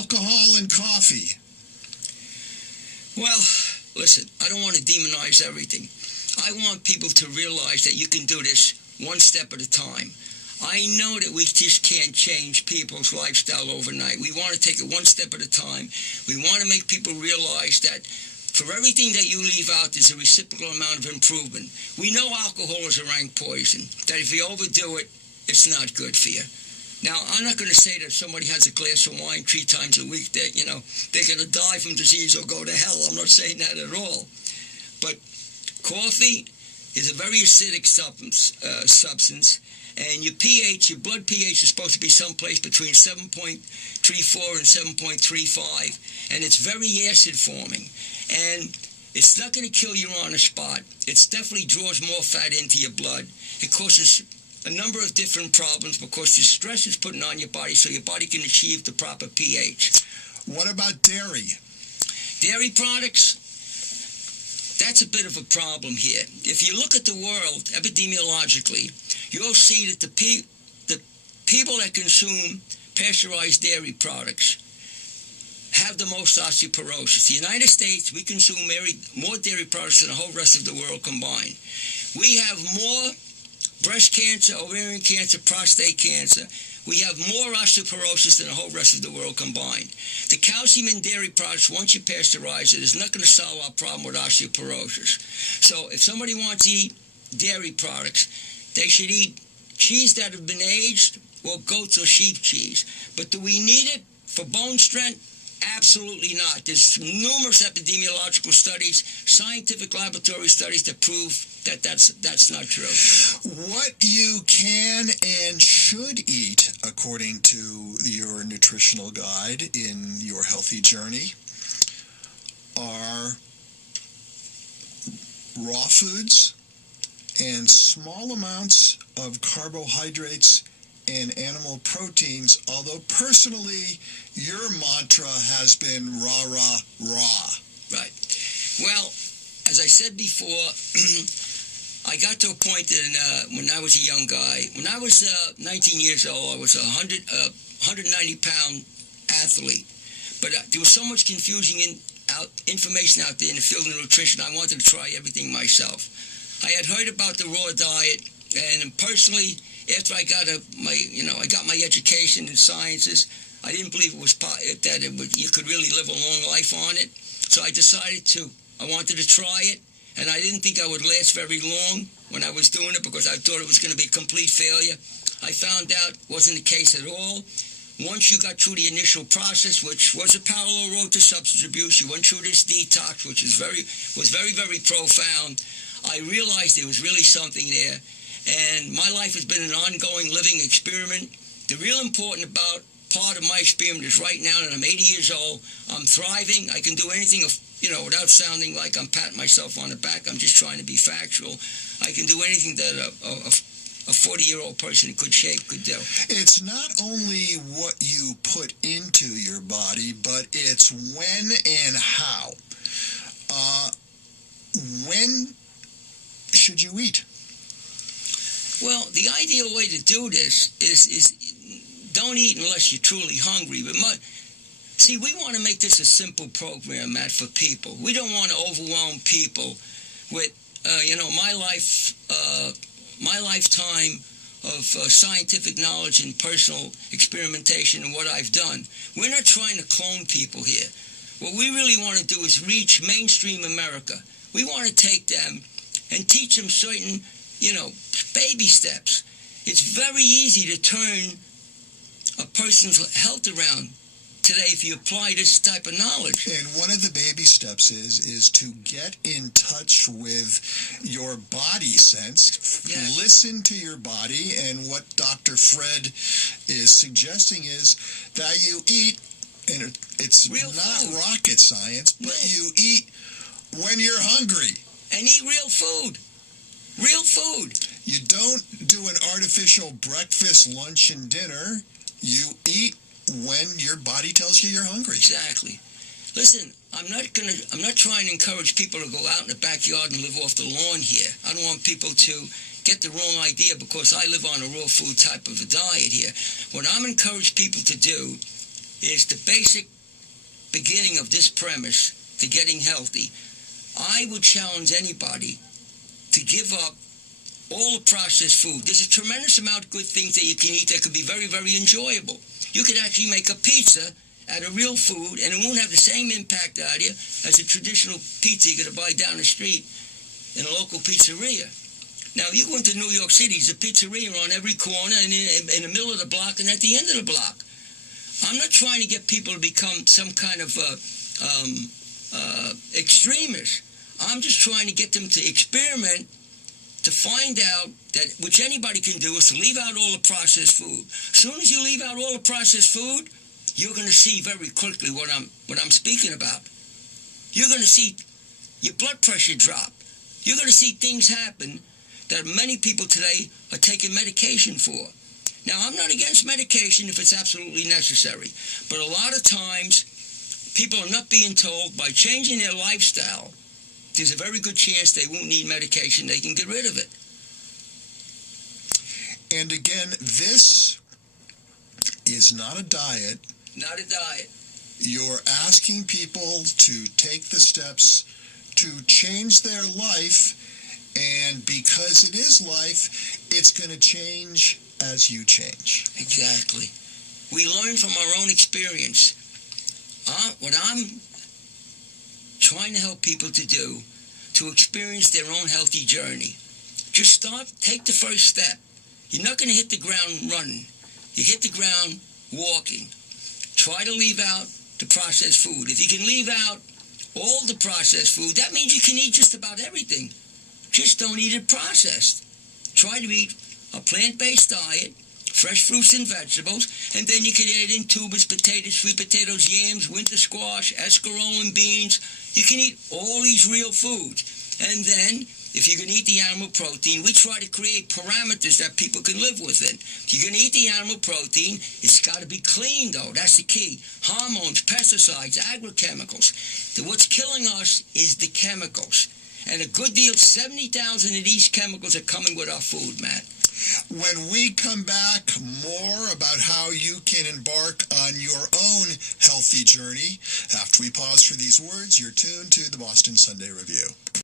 alcohol and coffee? Well, listen, I don't want to demonize everything. I want people to realize that you can do this one step at a time. I know that we just can't change people's lifestyle overnight. We want to take it one step at a time. We want to make people realize that for everything that you leave out, there's a reciprocal amount of improvement. We know alcohol is a rank poison, that if you overdo it, it's not good for you. Now, I'm not going to say that if somebody has a glass of wine 3 times a week that, they're going to die from disease or go to hell. I'm not saying that at all. But coffee is a very acidic substance, and your pH, your blood pH is supposed to be someplace between 7.34 and 7.35, and it's very acid forming. And it's not going to kill you on the spot. It definitely draws more fat into your blood. It causes a number of different problems because the stress is putting on your body so your body can achieve the proper pH. What about dairy? Dairy products, that's a bit of a problem here. If you look at the world epidemiologically, you'll see that the people that consume pasteurized dairy products have the most osteoporosis. The United States, we consume more dairy products than the whole rest of the world combined. We have more breast cancer, ovarian cancer, prostate cancer. We have more osteoporosis than the whole rest of the world combined. The calcium in dairy products, once you pasteurize it, is not going to solve our problem with osteoporosis. So if somebody wants to eat dairy products, they should eat cheese that have been aged or goat's or sheep cheese. But do we need it for bone strength? Absolutely not. There's numerous epidemiological studies, scientific laboratory studies that prove that that's not true. What you can and should eat, according to your nutritional guide in your healthy journey, are raw foods and small amounts of carbohydrates and animal proteins, although personally your mantra has been rah, rah, rah. Right. Well, as I said before, I got to a point when I was a young guy. When I was 19 years old, I was a 190-pound athlete. But there was so much confusing information out there in the field of nutrition, I wanted to try everything myself. I had heard about the raw diet, and personally, after I got my education in sciences, I didn't believe you could really live a long life on it. So I decided I wanted to try it, and I didn't think I would last very long when I was doing it because I thought it was going to be a complete failure. I found out it wasn't the case at all. Once you got through the initial process, which was a parallel road to substance abuse, you went through this detox, which was very, very profound. I realized there was really something there. And my life has been an ongoing living experiment. The real important part of my experiment is right now that I'm 80 years old, I'm thriving. I can do anything, without sounding like I'm patting myself on the back. I'm just trying to be factual. I can do anything that a 40-year-old person in good shape could do. It's not only what you put into your body, but it's when and how. When should you eat? Well, the ideal way to do this is don't eat unless you're truly hungry. But see, we want to make this a simple program, Matt, for people. We don't want to overwhelm people with, my lifetime of scientific knowledge and personal experimentation and what I've done. We're not trying to clone people here. What we really want to do is reach mainstream America. We want to take them and teach them certain baby steps. It's very easy to turn a person's health around today if you apply this type of knowledge. And one of the baby steps is to get in touch with your body sense. Yes. Listen to your body, and what Dr. Fred is suggesting is that you eat, and it's real not food. Rocket science, but you eat when you're hungry. And eat real food. Real food. You don't do an artificial breakfast, lunch, and dinner. You eat when your body tells you you're hungry. Exactly. Listen, I'm not trying to encourage people to go out in the backyard and live off the lawn here. I don't want people to get the wrong idea because I live on a raw food type of a diet here. What I'm encouraging people to do is the basic beginning of this premise to getting healthy. I would challenge anybody to give up all the processed food. There's a tremendous amount of good things that you can eat that could be very, very enjoyable. You could actually make a pizza out of real food, and it won't have the same impact on you as a traditional pizza you're going to buy down the street in a local pizzeria. Now, you go into New York City, there's a pizzeria on every corner and in the middle of the block and at the end of the block. I'm not trying to get people to become some kind of extremist. I'm just trying to get them to experiment, to find out that, which anybody can do, is to leave out all the processed food. As soon as you leave out all the processed food, you're going to see very quickly what I'm speaking about. You're going to see your blood pressure drop. You're going to see things happen that many people today are taking medication for. Now, I'm not against medication if it's absolutely necessary, but a lot of times people are not being told by changing their lifestyle, there's a very good chance they won't need medication. They can get rid of it. And again, this is not a diet. Not a diet. You're asking people to take the steps to change their life, and because it is life, it's going to change as you change. Exactly. We learn from our own experience. What I'm trying to help people to do, to experience their own healthy journey, just take the first step. You're not going to hit the ground running. You hit the ground walking. Try to leave out the processed food. If you can leave out all the processed food, that means you can eat just about everything. Just don't eat it processed. Try to eat a plant-based diet, fresh fruits and vegetables, and then you can add in tubers, potatoes, sweet potatoes, yams, winter squash, escarole and beans. You can eat all these real foods. And then, if you can eat the animal protein, we try to create parameters that people can live within. If you're going to eat the animal protein, it's got to be clean, though. That's the key. Hormones, pesticides, agrochemicals. What's killing us is the chemicals. And a good deal, 70,000 of these chemicals are coming with our food, Matt. When we come back, more about how you can embark on your own healthy journey. After we pause for these words, you're tuned to the Boston Sunday Review.